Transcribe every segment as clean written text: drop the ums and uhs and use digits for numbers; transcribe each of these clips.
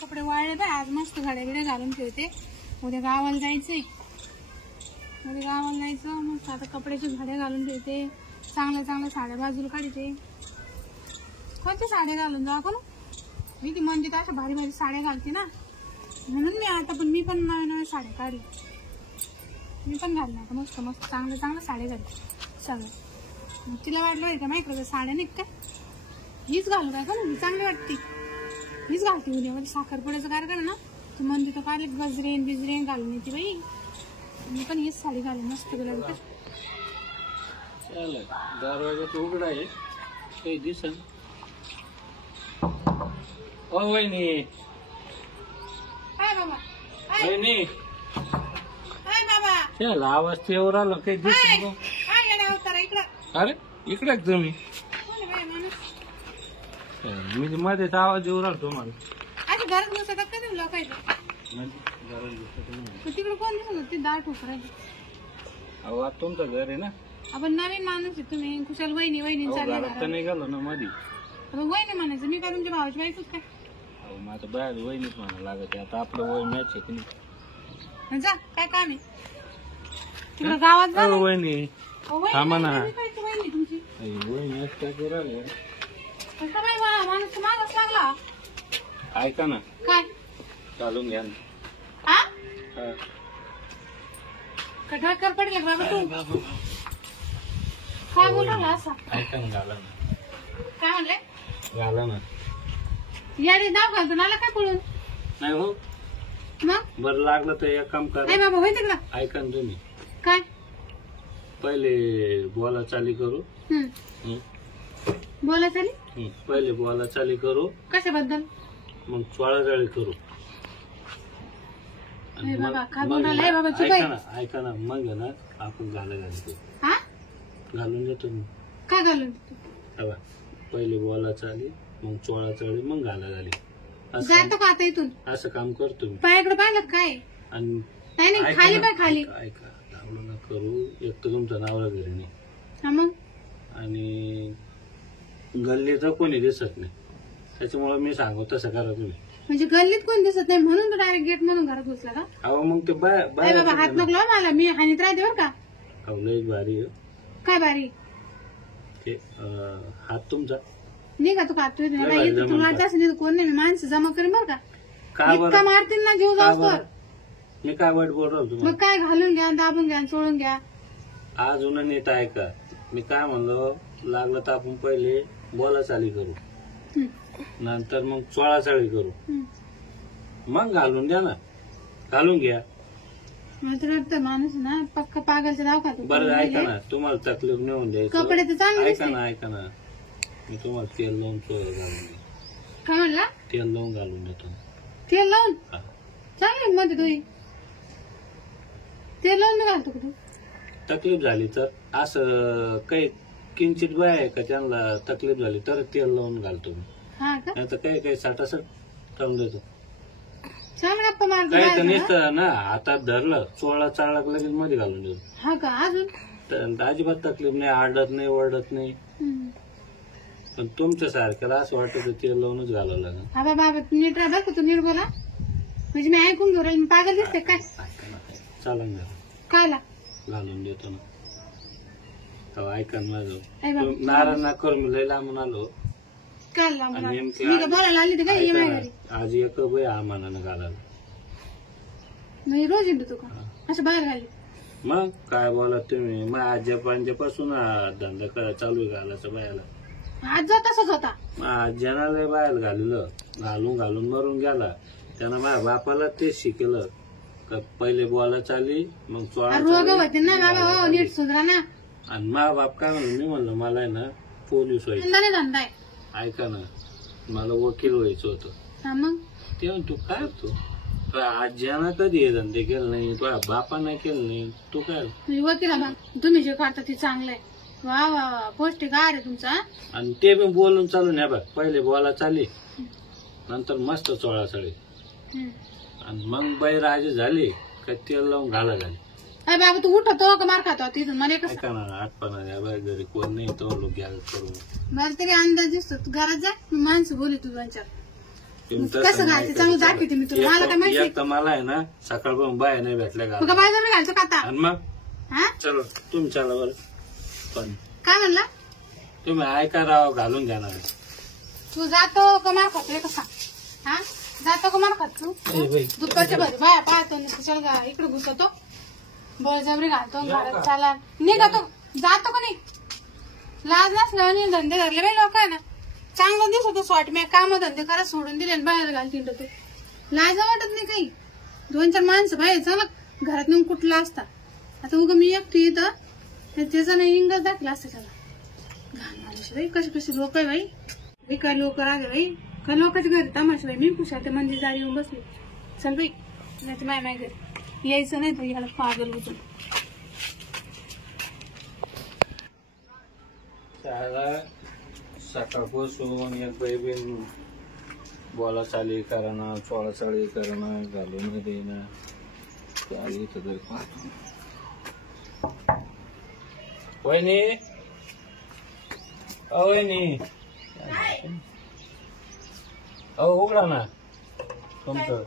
कपडे वाळले बाय आज मस्त घड्या गिड्या घालून ठेवते उद्या गावाला जायचंय मस्त आता कपड्याचे घड्या घालून ठेवते चांगल्या चांगल्या साड्या बाजूला काढते कोणत्या साड्या घालून जाऊ आपण मी ती म्हणजे अशा भारी भारी साड्या घालते ना म्हणून मी आता पण मी पण नव्या नव्या साड्या काढली मी पण घालणार आता मस्त मस्त चांगल्या चांगल्या साड्या घालते सगळं तिला वाटलं का माहिती साड्या नाही काय हीच घालू काय का ना चांगली वाटते हीच घालते उद्या म्हणजे साखरपुड्याचा कार्यक्रम ना तू म्हणते तो काय गजरेन बिजरेन घालून येते बाई मी पण हीच साडी घालून मस्त गेलं दरवाजा उघडा आहे काही दिसन ओ वहिनी काय बाबा वहिनी काय बाबा त्याला आवाज तेवर आला काही दिसन काय गेला होता इकडं अरे इकडे तुम्ही कोण बाई माणूस मी मध्येच आवाज येऊ राहिला तुम्हाला आता घरात बसतात का तुम्ही लोकांचं तिकडे कोण दिसत होती दाट ठोकर अहो आता तुमचं घर आहे ना आपण नवीन माणूस आहे तुम्ही कुशाल वहिनी वहिनी घरात तर नाही गेलो ना मध्ये वहिनी म्हणायचं मी काय तुमच्या भावाची बाईकच काय अहो माझं बाहेर वहिनीच म्हणायला लागत आता आपलं वय मॅच आहे की नाही जा काय काम आहे तिकडे गावात जा ना. वहिनी थांबा ना वहिनी तुमची वहिनी काय करू राहिले कसं बाई बा माणूस मागच लागला ऐका ना काय चालून घ्या ना हा हा. ढाकर पडले बाबा तू काय बोलला असा ऐका ना घाला ना काय म्हणले घाला ना याने नाव घालतो नाला काय पळून नाही हो मग बरं लागलं तर एक काम नाही करा बाबा होय तिकडं ऐका ना तुम्ही काय पहिले बोला चाली करू बोला चाली पहिले बोला चाली करू कशाबद्दल मग चोळाजाळी करू अरे बाबा काय बोलायला आहे बाबा चुप आहे ऐका ना मग आहे ना आपण घालतो हा घालून देतो मी काय घालून तेव्हा पहिले बोला चाली मग चोळा चाळी मग घाला झाली जातो का आता इथून असं काम करतो मी पायाकडे पाहिलं काय आणि नाही नाही खाली पाय खाली ऐका लावलं ना करू एक तर तुमचं नावला घरी नाही हा मग आणि गल्लीचं कोणी दिसत नाही त्याच्यामुळे मी सांगू तसं करा तुम्ही म्हणजे गल्लीत कोण दिसत नाही म्हणून तू डायरेक्ट गेट मधून घरात घुसला का अहो मग ते बाय बाबा हात नको लाव मला मी हानीत राहते बरं का अहो लई भारी आहे. काय बारी ते हात तुमचा निघा तू खातोय तुला असं कोण नाही माणसं जमा करेन बरं का का इतका मारतील ना जीव जाऊ तर मी काय वाईट बोल राहिलो मग तुम्हाला काय घालून घ्या दाबून घ्या चोळून घ्या अजून नीट ऐका मी काय म्हणलो लागलं तर आपण पहिले बोला चाली करू नंतर मग चोळा चाळी करू मग घालून द्या ना घालून घ्या मला तर वाटतं माणूस ना पक्का पागलचं नाव खातो बरं ऐका ना तुम्हाला तकलीफ नेऊन द्यायचं कपडे तर चांगले ऐका ना मी तुम्हाला तेल लावून चोळा घालून देतो काय म्हणला तेल लावून घालून देतो तेल लावून हा. चांगले मध्ये तुझी तेल लावून मी घालतो का तू तकलीफ झाली तर असं काही किंचित बाय आहे का त्यांना तकलीफ झाली तर तेल लावून घालतो मी हा का नाही तर काही साठासट ठेवून देतो छान गप्पा काही तर मारतो नुसतं ना हातात धरलं चोळा चाळला लगेच मध्ये घालून देतो हा का अजून तर अजिबात तकलीफ नाही आडत नाही ओरडत नाही पण तुमच्या सारख्याला असं वाटत तेल लावूनच घालावं लागेल हा बाबा नीट राहा बरं का तू नीट बोला म्हणजे मी ऐकून घेऊ राहील मी पागल दिसते काय चालन कायला घालून देतो ना तेव्हा ऐका ना ऐ बाबा. माझं नाराज ना करू मी लय लांबून आलो काय लांब आणि नेमकी मी का बोलायला आली होती काय ये माझ्या घरी आज एक बाई आम्हानानं घालायला मी रोज येतो का असं बाहेर घाली मग काय बोला तुम्ही मग आज्या पासून धंदा करा चालू आहे घालायचं बायाला आज जा तसंच होता मग आज्याला लय बायाला घाललं घालून मरून गेला त्यानं माझ्या बापाला तेच शिकलं का पहिले बोला चाली मग रोग होते ना बाबा हो नीट सुधरा ना आणि मा बाप काय म्हणलं मी म्हणलं मला आहे ना पोलीस व्हायचं नाही धंदा आहे ऐका ना मला वकील व्हायचं होतं हा मग ते म्हणतो काय तू आज्यानं कधी हे धंदे केले नाही तुझ्या बापानं केलं नाही तू काय मी वकील बा तुम्ही जे करता ते चांगलं आहे वा वा वा पौष्टिक आहार आहे तुमचा आणि ते बी बोलून चालून या बघ पहिले बोला चाली नंतर मस्त चोळा चाळी आणि मग बाई राजे झाली का तेल लावून घाला झाली अरे बाबा तू उठतो का मार खातो तिथून मला कसं ऐका ना आठपणा या बाई घरी कोण नाही तो लोक घ्या करून बरं तरी अंदाज दिसतो तू घरात जा मी माणसं बोलू तू दोन चार तुम्ही कसं तसं नाही घालते चांगलं करायचं. दाखवते मी तुला. मला काय माहिती एक तर मला आहे ना सकाळपासून बाया नाही भेटल्या का मग बाजार घालतो का आता? आणि मग हा चलो तुम्ही चला बरं पण काय म्हणला? तुम्ही ऐका राव घालून घ्या ना. तू जातो का मार खातो कसा? हा जातो का मार खात तू? दुपारच्या भरी बाया पाहतो चल का इकडे घुसतो बळजबरी घालतो घरात चाला निघतो जातो का नाही? लाज नसलं आणि धंदे धरले बाई लोक आहे ना चांगलं दिसतो स्वाट मी काम धंदे करा सोडून दिले आणि बाहेर घालतील तू लाज वाटत नाही काही. 2-4 माणसं बाहेर चला घरात नेऊन कुठला असता. आता उगा मी एकटी येतं त्याचा नाही इंगच दाखला असता त्याला घाल बाई. कशी कशी लोक आहे बाई काय लोक रागे बाई काय लोकांच्या घरी तमाशा बाई. मी कुशाल ते मंदिर दारी येऊन बसले. चल बाई नाही माय माय घरी यायचं नाही तर याला पागल उचल. सकाळपासून एक बाई बोला चाली करणं चोळा चाळी करणं घालून देणं चाली तर वहिनी वहिनी उघडा ना तुमचं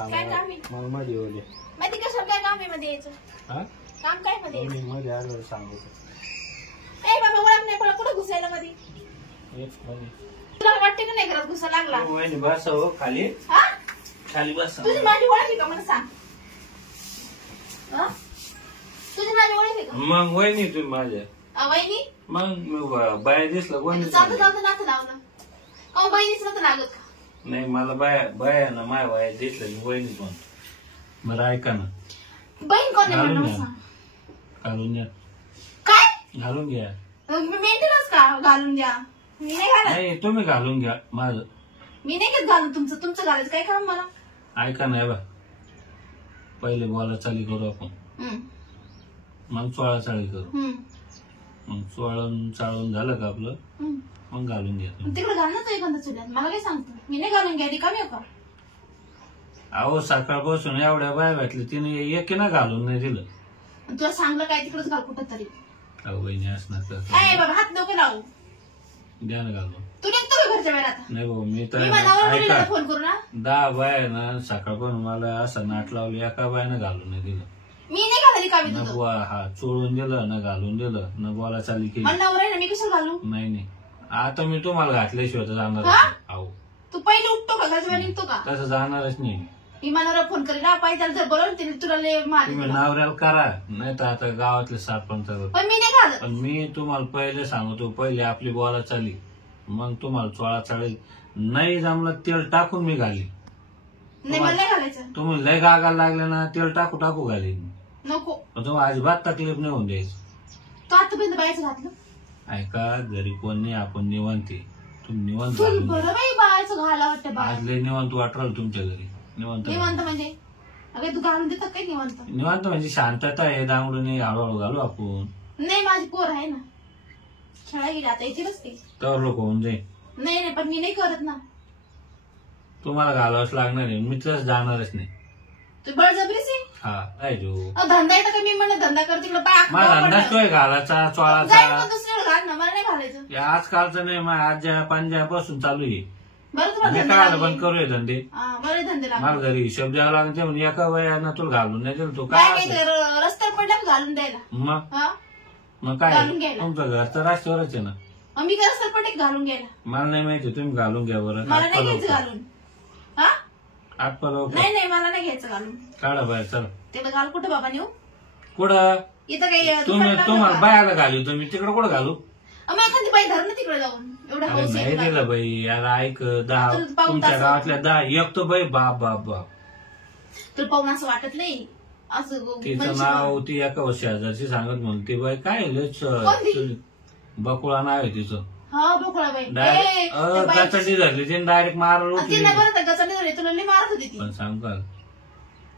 मला मध्ये येऊ दे. माहिती कसं काय काम आहे मध्ये यायचं हा काम काय मध्ये मी मध्ये आलो सांगतो. ए बाबा ओळख नाही मला कुठं घुसायला मध्ये तुला वाटते का नाही घरात घुसा लागला वहिनी बस हो खाली हा खाली बस. तुझी माझी ओळख आहे का मला सांग तुझी माझी ओळख आहे का मग वहिनी तुम्ही माझ्या वहिनी मग बाया दिसलं कोणी जातं जातं नातं लावलं का बहिणीच नव्हतं लागत का नाही मला बाया ना माय बाया दिसलं मी वहिनी पण. बरं ऐका ना बहीण कोण आहे घालून मला घ्या सांग घालून घ्या काय घालून घ्या. मेंटेनन्स का घालून द्या मी नाही घालत नाही तुम्ही घालून घ्या माझं. मी नाही घेत घालून तुमचं घालायचं काय काम मला ऐका ना बा पहिले बोला चाली करू आपण मग चोळा चाळी करू मग चोळून चाळून झालं का आपलं मग घालून घ्या. तिकडे घाल ना तो एखादा चुल्यात मला काय सांगतो मी नाही घालून घ्या रिकामी हो का अहो सकाळपासून एवढ्या बाया भेटली तिने एक ना घालून नाही दिलं. तुला सांगलं काय तिकडेच घाल कुठं तरी अहो बहिणी असणार काय बाबा हात नको लावू द्या ना घालून. तू निघतो का घरच्या वेळात आता नाही भाऊ मी मी तर माझ्यावर ऐका मुलीला फोन करू ना 10 बाया ना सकाळपासून मला असं नाट लावली एका बायानं घालून नाही दिलं. मी नाही घाला रिकामी न तुझं बुवा हा चोळून दिलं न घालून दिलं न बोला चाली केली. मला नवरा आहे ना मी कशाला घालू नाही नाही आता मी तुम्हाला घातल्याशिवाय तर जाणार हा? अहो तू पहिले उठतो का घरच्या वेळी निघतो का तसं जाणारच नाही. मी मला फोन करेल ना पाहिजे त्याला जर बोलवलं तिने तुला लय मार तुम्ही नवऱ्याला करा नाही तर आता गावातले सरपंच पण मी नाही घालत पण मी तुम्हाला पहिले सांगतो पहिले आपली बोला चाली मग तुम्हाला चोळा चाळी नाही जमलं तेल टाकून मी घाली. नाही मला नाही घालायचं तुम्ही लय गागायला लागले ना तेल टाकू टाकू घाली नको पण तुम्हाला अजिबात तकलीफ नाही होऊन द्यायची. तू आतापर्यंत बायचं घातलं ऐका घरी कोण नाही आपण निवांत आहे. तुम्ही निवांत तू घालून बरं घ्या. बाई बायचं घाला वाटतं बाय आज लय निवांत वाटलं तुमच्या घरी निवांत निवांत म्हणजे अगं तू घालून देतात काय निवांत निवांत म्हणजे शांतता आहे दांगडून हळूहळू घालू आपण नाही माझी पोर आहे ना खेळा गेली आता इथे बसते तर लोक होऊन जाईल. नाही नाही पण मी नाही करत ना तुम्हाला घालावंच लागणार आहे मी तर जाणारच नाही. तू बळजबरीच आहे हा काय जो धंदा येतं का मी म्हणलं धंदा कर तिकडे माझा अंदाज तोय घालायचा चोळाचा जाईल दुसरीकडे घाल ना मला नाही घालायचं हे आजकालचं नाही मग आजच्या पंजापासून चालू आहे. बरं तुला मी धंदे काय लागले. बंद करूया धंदे बरे धंदे लागले मला घरी हिशोब द्यावा लागते म्हणजे एका वयानं तुला घालून नाही दिलं तू काय काय नाही रस्त्यावर पडला का घालून द्यायला मग हा मग काय घालून घ्यायला. तुमचं घर तर रस्त्यावरच आहे ना. मग मी काय रस्त्यावर पडले का घालून घ्यायला मला नाही माहिती तुम्ही घालून घ्या बरं. मला नाही घ्यायचं घालून हा आठ पलव नाही नाही मला नाही घ्यायचं घालून काढा बाहेर चल तिकडे घाल कुठे बाबा नेऊ कुठं इथं काही तुम्ही दुकान तुम्हाला लागलं का? बायाला घालू तुम्ही तिकडे कुठं घालू. मग एखादी बाई धर ना तिकडे जाऊन एवढा अरे हौस नाही आहे तुला. दिलं बाई यार ऐक 10 तुला पाहून तुमच्या तास- गावातल्या 10 एक तो बाई बाप बाप बाप तुला पाहून असं वाटत नाही असं तिचं मनुष्य नाव ती एका वर्षी हजारची सांगत म्हणते बाई काय लयच कोणती? बकुळा नाव आहे तिचं हा बोकळा बाई डायरेक्ट गचंडी धरली तिने डायरेक्ट मारल ती उठली. नाही बरं गचाने धरले तुला लई मारत होती ती पण सांग का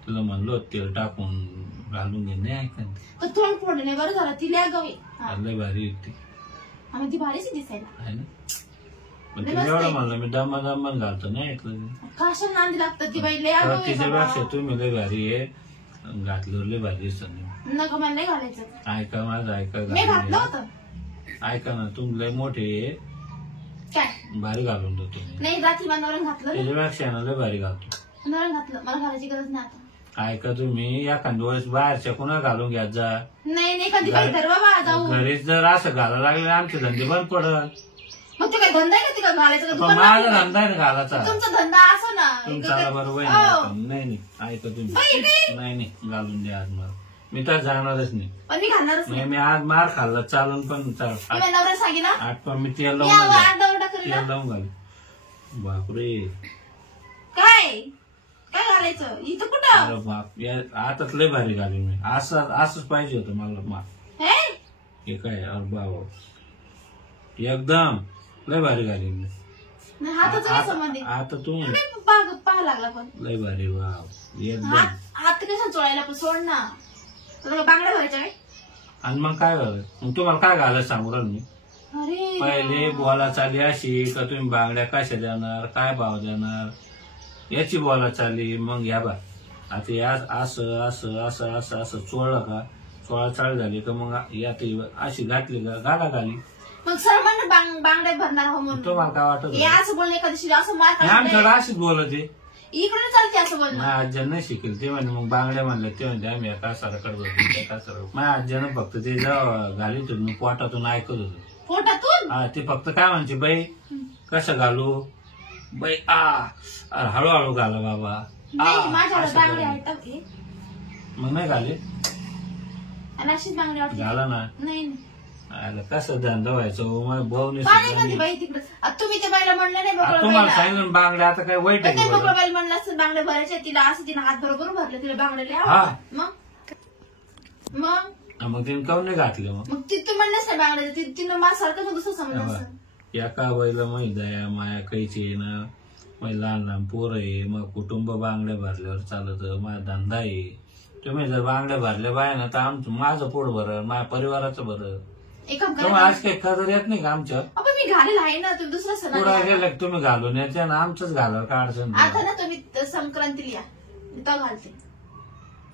तुला म्हणलो तेल टाकून घालून घे नाही ऐकत पण तुला फोडलं नाही बरं झालं ती लय गवी लय भारी आहे ती आम्ही ती भारीच दिसायला आहे ना पण तिला एवढं म्हणलं मी दमा दमान घालतो नाही ऐकलं काशाला नांदी लागतं ती बाई लय तर आगाऊ आहे तिच्यापेक्षा बाबा. तुम्ही लय भारी आहे घातल्यावर लय भारी दिसत नको मला नाही घालायचं ऐका माझं ऐका मी घातलं घालून होतं घ्या. ऐका ना तुम्ही लय मोठे आहे. काय भारी घालून देतो मी. नाही रात्री मला नवऱ्यानं घातलं ना. त्याच्यापेक्षा ना लय भारी घालतो. नवऱ्यानं घातलं मला घालायची गरज नाही आता. ऐका तुम्ही एखाद्या वेळेस बाहेरच्या कुणा घालून घ्या जा. नाही कधी काही धर बाबा जाऊ. घरीच जर असं घालायला लागले आमचे धंदे बंद पडत. मग ते काही धंदा आहे का तिला घालायचं का? पण दुकान माझा लावलं? धंदा आहे ना घालायचा. तुमचा धंदा असो ना. तुमचा बरोबर हो. नाही ऐका तुम्ही. बाई, बाई. नाही घालून द्या आज मला. मी तर जाणारच नाही. पण मी घालणारच नाही. नाही मी आज मार खाल्ला चालून पण मी माझ्या नवऱ्याला सांगेन ना. आठ पण मी तेल मी लावून आरडाओरडा करेन तेल ना. लावून घाल. बापरे काय काय घालायचं इथं कुठं? अरे बाप आताच लय भारी घाली मी. असंच पाहिजे होतं मला मार. हे काय अरे बाबा एकदम लय भारी घाली मी. हाताचं काय संबंध आहे? आता तुम्ही पाहा लागला पण लय भारी वाव एकदम. हात कशा चोळायला पण सोड ना. तुला बांगड्या भरायच्या काय? आणि मग काय झालं मग तुम्हाला काय घालायला सांगू राहिलो मी. अरे पहिले बोला चाली अशी का तुम्ही बांगड्या कशा देणार काय भाव देणार याची बोला चाली. मग या बा आता या असं असं असं असं असं चोळलं का चोळा चाळ झाली का मग यात अशी घातली का घाला घाली. मग सर म्हण बांगड्या भरणार हो म्हणून. तुम्हाला काय वाटत हे असं बोलणे एखादी असं मार आमच्याकडे अशीच बोलत आहे. इकडे चालते असं बोलणं. माझ्या आज्यानं शिकेल ते म्हणे मग बांगड्या म्हणलं ते म्हणते आम्ही एका साराकडे बघतो एका सारा. माझ्या आज्यानं फक्त ते जेव्हा घालीत होतं पोटातून ऐकत होतं. पोटातून हा ते फक्त काय म्हणते बाई कसं घालू बाई अरे हळूहळू घाला बाबा. नाही माझ्याकडे असं बांगड्या करा. आहेत ओके. मग नाही घाले आणि अशीच बांगड्या वाटते. घाला ना. नाही आलं कसं धंदा व्हायचं मग भाऊने पाणी कधी बाई तिकडे. आता तुम्ही त्या बाईला म्हणलं नाही बघा तुम्हाला सांगितलं बांगड्या आता काय वाईट आहे का बरं? बाईला म्हणलं असतं बांगड्या भरायच्या तिला असं तिनं हात बरोबर भरलं तिला बांगड्या लय हा. आवडतात. मग तिने काऊन नाही घातले मग तू म्हणलंच नाही बांगड्या तिनं माझ्यासारखं मग दुसरं समजलं असं. एका बाईला माहित दया माया काहीची ना मग लहान लहान पोरं आहे मग कुटुंब बांगड्या भरल्यावर चालत माझा धंदा आहे. तुम्ही जर बांगड्या भरल्या बाय ना तर आमचं माझं पोट भरल माझ्या परिवाराचं भरल. एक काम तुम्हाला आज काही कदर येत नाही का आमच्या आपण मी घालेल आहे ना तुम्ही दुसरा सण पुढे आला. गेलं तुम्ही घालून यायचं ना आमचंच घालावर का अडचण आता ना तुम्ही संक्रांतीला या तो घालते.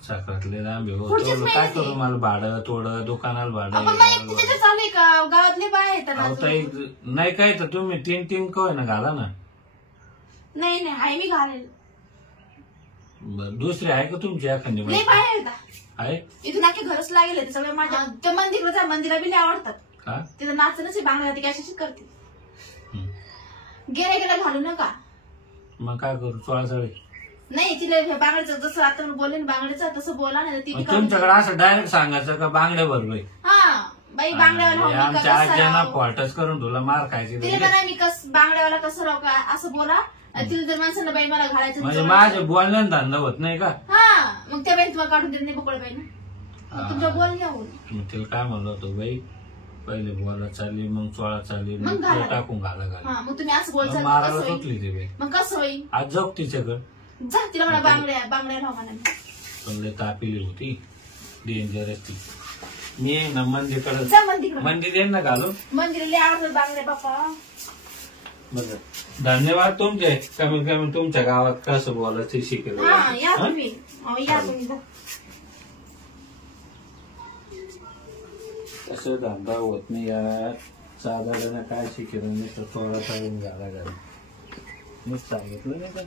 साखरातले लांबे हो पुढच्याच तेवढं काय महिन्यात करू मला भाडं थोडं दुकानाला आपण मला भाडं त्याच्या चालू आहे का गावातले बाय आहेत ना अहो, अजून. ताई, नाही काय तर तुम्ही तीन कवय ना घाला ना. नाही आहे मी घालेल. बरं, दुसरी आहे का तुमची एखादी नाही बाय आहे का आहे इथून अख्खे घरच लागेल आहे सगळं माझ्या त्या मंदिराला मंदिरा बी लय आवडतात. का तिथं नाचणच बांगड्या ती कशाशीच करते. हं. गेला घालू नका. मग काय करू चोळाचळी नाही तिला बांगड्याचं जसं आता बोलले ना बांगड्याचं तसं बोला ना ती बी तुमच्याकडे असं डायरेक्ट सांगायचं का बांगड्या भरलोय. हा बाई बांगड्यावाला आमच्या आज्याना फॉल्टच करून तुला मार खायची तिला म्हणा मी बांगड्यावाला कसं राहू का असं बोला. आणि तिला जर माणसांना बाई मला घालायचं म्हणजे माझे बोलण्यात धंदा होत नाही का. हा मग त्या बाई तुम्हाला काढून देत नाही बकोळ बाई ना तुमच्या बोलण्या होऊन. मग तिला काय म्हणलं होतं बाई पहिले बोला चालली मग चोळा चालली मग मग घाला. ते टाकून घाला घाला हा मग तुम्ही असं बोलता मारायला कसं होईल? सुटली ती बाई मग कसं होईल? आज जाऊ तिच्याकडं जा तिला मला बांगड्या राहा म्हणा. पण लय तापिली होती डेंजरस ती. मी आहे ना मंदिरकडे जा मंदिर मंदिर येईन ना घालून मंदिराला आवडतात बांगड्या बाप्पा. बरं धन्यवाद तुमचे कमीत कमी तुमच्या गावात कसं बोलायचं शिकेल. हा या तुम्ही या तुम्ही जा. कसं धंदा होत नाही यार साधारण काय शिकेल नुसतं थोडा चालून घाला घाला मी सांगितलं नाही का